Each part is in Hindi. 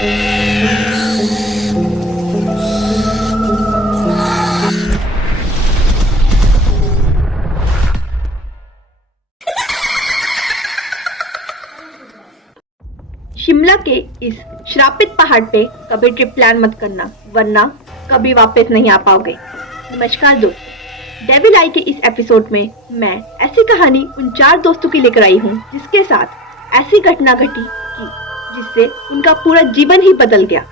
शिमला के इस श्रापित पहाड़ पे कभी ट्रिप प्लान मत करना, वरना कभी वापस नहीं आ पाओगे। नमस्कार दोस्तों, डेविल आई के इस एपिसोड में मैं ऐसी कहानी उन 4 दोस्तों की लेकर आई हूँ जिसके साथ ऐसी घटना घटी कि जिससे उनका पूरा जीवन ही बदल गया।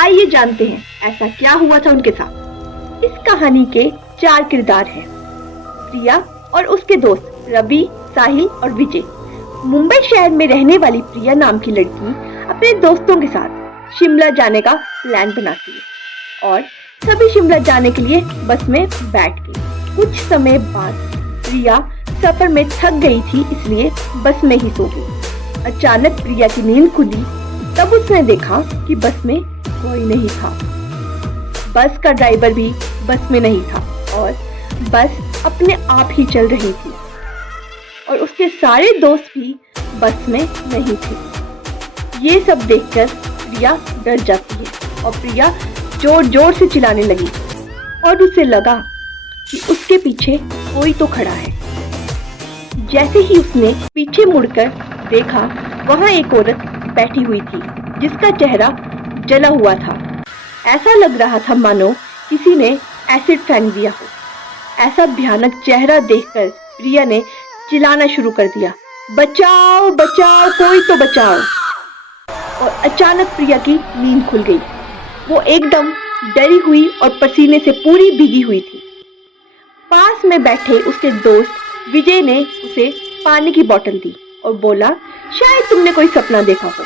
आइए जानते हैं ऐसा क्या हुआ था उनके साथ। इस कहानी के 4 किरदार हैं, प्रिया और उसके दोस्त रवि, साहिल और विजय। मुंबई शहर में रहने वाली प्रिया नाम की लड़की अपने दोस्तों के साथ शिमला जाने का प्लान बनाती है और सभी शिमला जाने के लिए बस में बैठ गई। कुछ समय बाद प्रिया सफर में थक गई थी, इसलिए बस में ही सो गई। अचानक प्रिया की नींद खुली, तब उसने देखा कि बस में कोई नहीं था। बस का ड्राइवर भी बस में नहीं था और बस अपने आप ही चल रही थी और उसके सारे दोस्त भी बस में नहीं थे। ये सब देखकर प्रिया डर जाती है और प्रिया जोर जोर से चिल्लाने लगी और उसे लगा कि उसके पीछे कोई तो खड़ा है। जैसे ही उसने पीछे मुड़कर देखा, वहां एक औरत बैठी हुई थी जिसका चेहरा जला हुआ था। ऐसा लग रहा था मानो किसी ने एसिड फेंक दिया हो। ऐसा भयानक चेहरा देखकर प्रिया ने चिल्लाना शुरू कर दिया, बचाओ बचाओ, कोई तो बचाओ। और अचानक प्रिया की नींद खुल गई। वो एकदम डरी हुई और पसीने से पूरी भीगी हुई थी। पास में बैठे उसके दोस्त विजय ने उसे पानी की बोतल दी और बोला, शायद तुमने कोई सपना देखा होगा।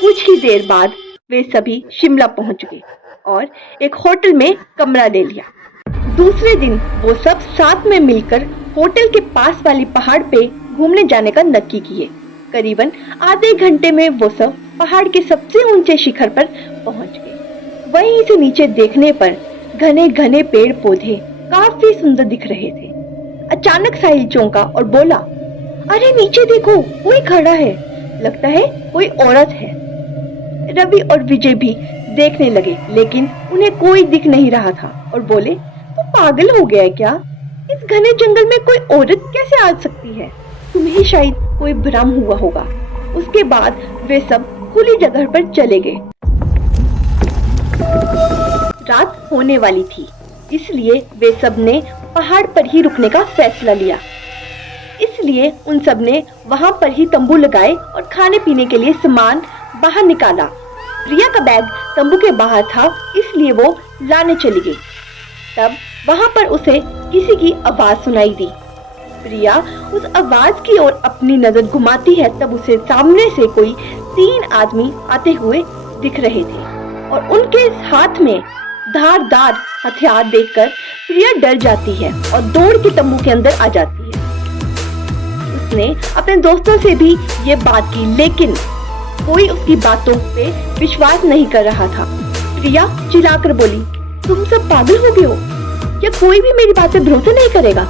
कुछ ही देर बाद वे सभी शिमला पहुंच गए और एक होटल में कमरा ले लिया। दूसरे दिन वो सब साथ में मिलकर होटल के पास वाली पहाड़ पे घूमने जाने का नक्की किए। करीबन आधे घंटे में वो सब पहाड़ के सबसे ऊंचे शिखर पर पहुंच गए। वहीं से नीचे देखने पर घने घने पेड़ पौधे काफी सुंदर दिख रहे थे। अचानक साहिल चौंका और बोला, अरे नीचे देखो, कोई खड़ा है, लगता है कोई औरत है। रवि और विजय भी देखने लगे, लेकिन उन्हें कोई दिख नहीं रहा था और बोले, तो पागल हो गया है क्या? इस घने जंगल में कोई औरत कैसे आ सकती है? तुम्हें शायद कोई भ्रम हुआ होगा। उसके बाद वे सब खुली जगह पर चले गए। रात होने वाली थी, इसलिए वे सब ने पहाड़ पर ही रुकने का फैसला लिया। इसलिए उन सब ने वहां पर ही तंबू लगाए और खाने पीने के लिए सामान बाहर निकाला। प्रिया का बैग तंबू के बाहर था, इसलिए वो लाने चली गई। तब वहां पर उसे किसी की आवाज सुनाई दी। प्रिया उस आवाज की ओर अपनी नजर घुमाती है, तब उसे सामने से कोई 3 आदमी आते हुए दिख रहे थे और उनके हाथ में धारदार हथियार देखकर प्रिया डर जाती है और दौड़ के तंबू के अंदर आ जाती है। उसने अपने दोस्तों से भी ये बात की, लेकिन कोई उसकी बातों पे विश्वास नहीं कर रहा था। प्रिया चिल्लाकर बोली, तुम सब पागल हो गए हो क्या? कोई भी मेरी बात पे भरोसा नहीं करेगा?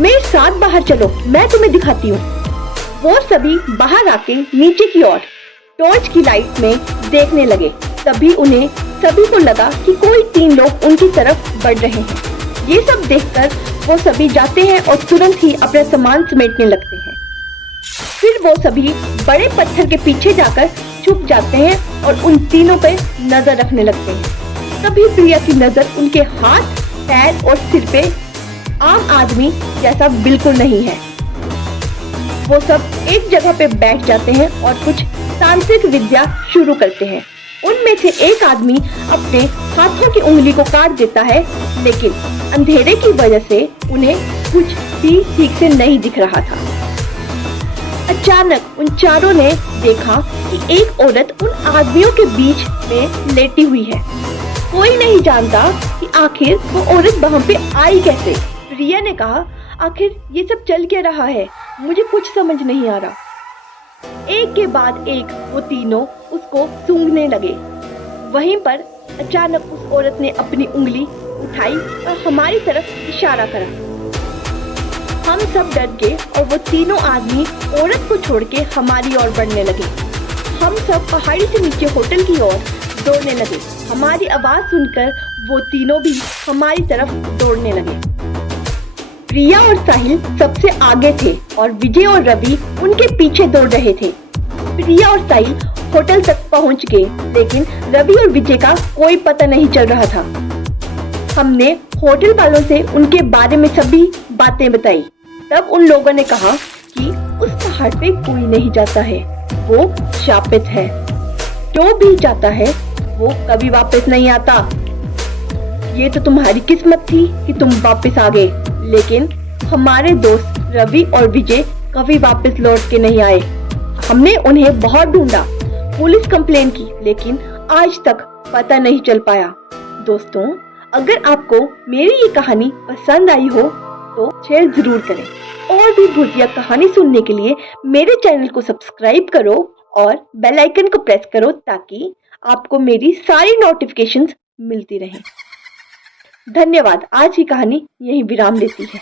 मेरे साथ बाहर चलो, मैं तुम्हें दिखाती हूँ। वो सभी बाहर आके नीचे की ओर टॉर्च की लाइट में देखने लगे। तभी उन्हें सभी को लगा कि कोई 3 लोग उनकी तरफ बढ़ रहे हैं। ये सब देखकर वो सभी जाते हैं और तुरंत ही अपना सामान समेटने लगते हैं। फिर वो सभी बड़े पत्थर के पीछे जाकर छुप जाते हैं और उन तीनों पर नजर रखने लगते हैं। तभी प्रिया की नजर उनके हाथ, पैर और सिर पे आम आदमी जैसा बिल्कुल नहीं है। वो सब एक जगह पे बैठ जाते हैं और कुछ तांत्रिक विद्या शुरू करते हैं। उनमें से एक आदमी अपने हाथों की उंगली को काट देता है, लेकिन अंधेरे की वजह से उन्हें कुछ भी ठीक से नहीं दिख रहा था। अचानक उन चारों ने देखा कि एक औरत उन आदमियों के बीच में लेटी हुई है। कोई नहीं जानता कि आखिर वो औरत वहां पे आई कैसे। प्रिया ने कहा, आखिर ये सब चल क्या रहा है, मुझे कुछ समझ नहीं आ रहा। एक के बाद एक वो तीनों उसको सूंघने लगे। वहीं पर अचानक उस औरत ने अपनी उंगली उठाई और हमारी तरफ इशारा करा। हम सब डर गए और वो तीनों आदमी औरत को छोड़ के हमारी ओर बढ़ने लगे। हम सब पहाड़ी से नीचे होटल की ओर दौड़ने लगे। हमारी आवाज सुनकर वो तीनों भी हमारी तरफ दौड़ने लगे। प्रिया और साहिल सबसे आगे थे और विजय और रवि उनके पीछे दौड़ रहे थे। प्रिया और साहिल होटल तक पहुंच गए, लेकिन रवि और विजय का कोई पता नहीं चल रहा था। हमने होटल वालों से उनके बारे में सभी बातें बताई। तब उन लोगों ने कहा कि उस पहाड़ पे कोई नहीं जाता है, वो शापित है। जो भी जाता है वो कभी वापस नहीं आता। ये तो तुम्हारी किस्मत थी कि तुम वापस आ गए, लेकिन हमारे दोस्त रवि और विजय कभी वापस लौट के नहीं आए। हमने उन्हें बहुत ढूंढा, पुलिस कंप्लेन की, लेकिन आज तक पता नहीं चल पाया। दोस्तों, अगर आपको मेरी ये कहानी पसंद आई हो तो शेयर जरूर करें और भी भूतिया कहानी सुनने के लिए मेरे चैनल को सब्सक्राइब करो और बेल आइकन को प्रेस करो ताकि आपको मेरी सारी नोटिफिकेशंस मिलती रहें। धन्यवाद। आज की कहानी यहीं विराम लेती है।